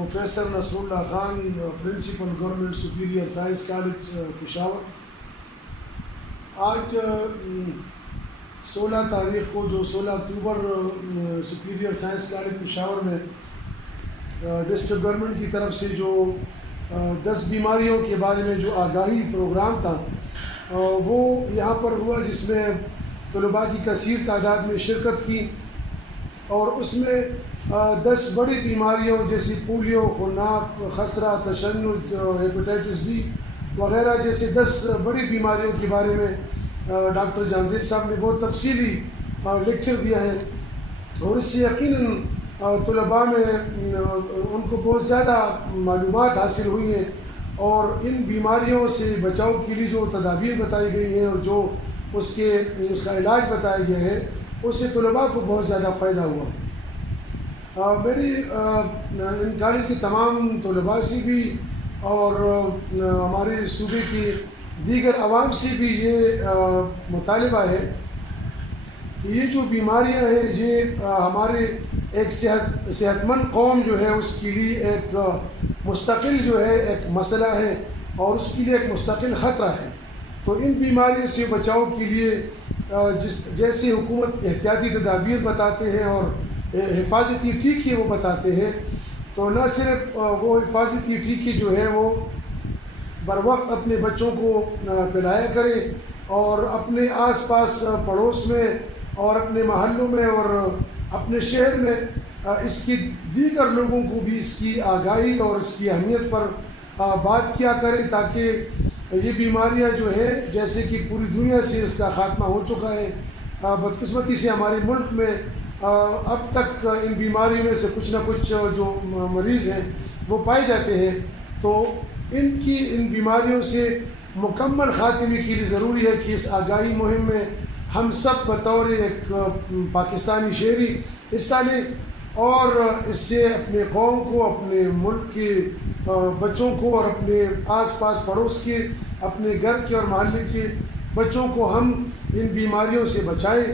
Professor Nasrullah Khan, principal government superior science college Peshawar. آج 16 تاریخ کو جو 16 اکتوبر سپیریئر سائنس کالج پشاور میں ڈسٹرکٹ گورنمنٹ کی طرف سے جو 10 بیماریوں کے بارے میں جو آگاہی پروگرام تھا وہ یہاں پر ہوا، جس میں طلباء کی کثیر تعداد نے شرکت کی، اور اس میں 10 بڑی بیماریوں جیسی پولیو، خناق، خسرہ، تشنج، ہیپیٹائٹس بی وغیرہ جیسے 10 بڑی بیماریوں کے بارے میں ڈاکٹر جہانزیب صاحب نے بہت تفصیلی لیکچر دیا ہے، اور اس سے یقیناً طلباء میں ان کو بہت زیادہ معلومات حاصل ہوئی ہیں، اور ان بیماریوں سے بچاؤ کے لیے جو تدابیر بتائی گئی ہیں اور جو اس کا علاج بتایا گیا ہے، اس سے طلباء کو بہت زیادہ فائدہ ہوا۔ میری ان کالج کے تمام طلباء سے بھی اور ہمارے صوبے کی دیگر عوام سے بھی یہ مطالبہ ہے کہ یہ جو بیماریاں ہیں یہ ہمارے ایک صحت مند قوم جو ہے اس کے لیے ایک مستقل جو ہے ایک مسئلہ ہے، اور اس کے لیے ایک مستقل خطرہ ہے۔ تو ان بیماریوں سے بچاؤ کے لیے جیسے حکومت احتیاطی تدابیر بتاتے ہیں اور حفاظتی ٹیکے وہ بتاتے ہیں، تو نہ صرف وہ حفاظتی ٹیکے جو ہے وہ بر وقت اپنے بچوں کو پلایا کریں، اور اپنے آس پاس پڑوس میں اور اپنے محلوں میں اور اپنے شہر میں اس کی دیگر لوگوں کو بھی اس کی آگاہی اور اس کی اہمیت پر بات کیا کریں، تاکہ یہ بیماریاں جو ہے جیسے کہ پوری دنیا سے اس کا خاتمہ ہو چکا ہے، بدقسمتی سے ہمارے ملک میں اب تک ان بیماریوں میں سے کچھ نہ کچھ جو مریض ہیں وہ پائے جاتے ہیں، تو ان بیماریوں سے مکمل خاتمے کے لیے ضروری ہے کہ اس آگاہی مہم میں ہم سب بطور ایک پاکستانی شہری حصہ لیں، اور اس سے اپنے قوم کو، اپنے ملک کے بچوں کو اور اپنے آس پاس پڑوس کے، اپنے گھر کے اور محلے کے بچوں کو ہم ان بیماریوں سے بچائیں،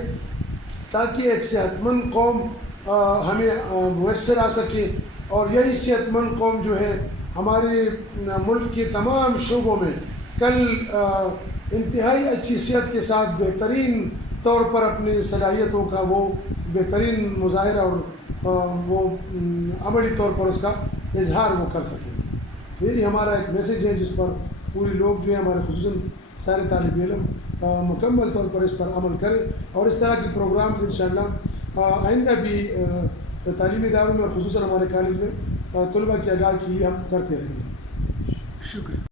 تاکہ ایک صحت مند قوم ہمیں میسر آ سکے، اور یہی صحت مند قوم جو ہے ہمارے ملک کے تمام شعبوں میں کل انتہائی اچھی صحت کے ساتھ بہترین طور پر اپنی صلاحیتوں کا وہ بہترین مظاہرہ اور وہ عملی طور پر اس کا اظہار وہ کر سکیں۔ یہی ہمارا ایک میسیج ہے جس پر پوری لوگ جو ہے ہمارے خصوصاً سارے طالب علم مکمل طور پر اس پر عمل کریں، اور اس طرح کی پروگرامز انشاءاللہ آئندہ بھی تعلیمی اداروں میں اور خصوصاً ہمارے کالج میں طلباء کی آگاہی کے لیے ہم کرتے رہیں گے۔ شکریہ۔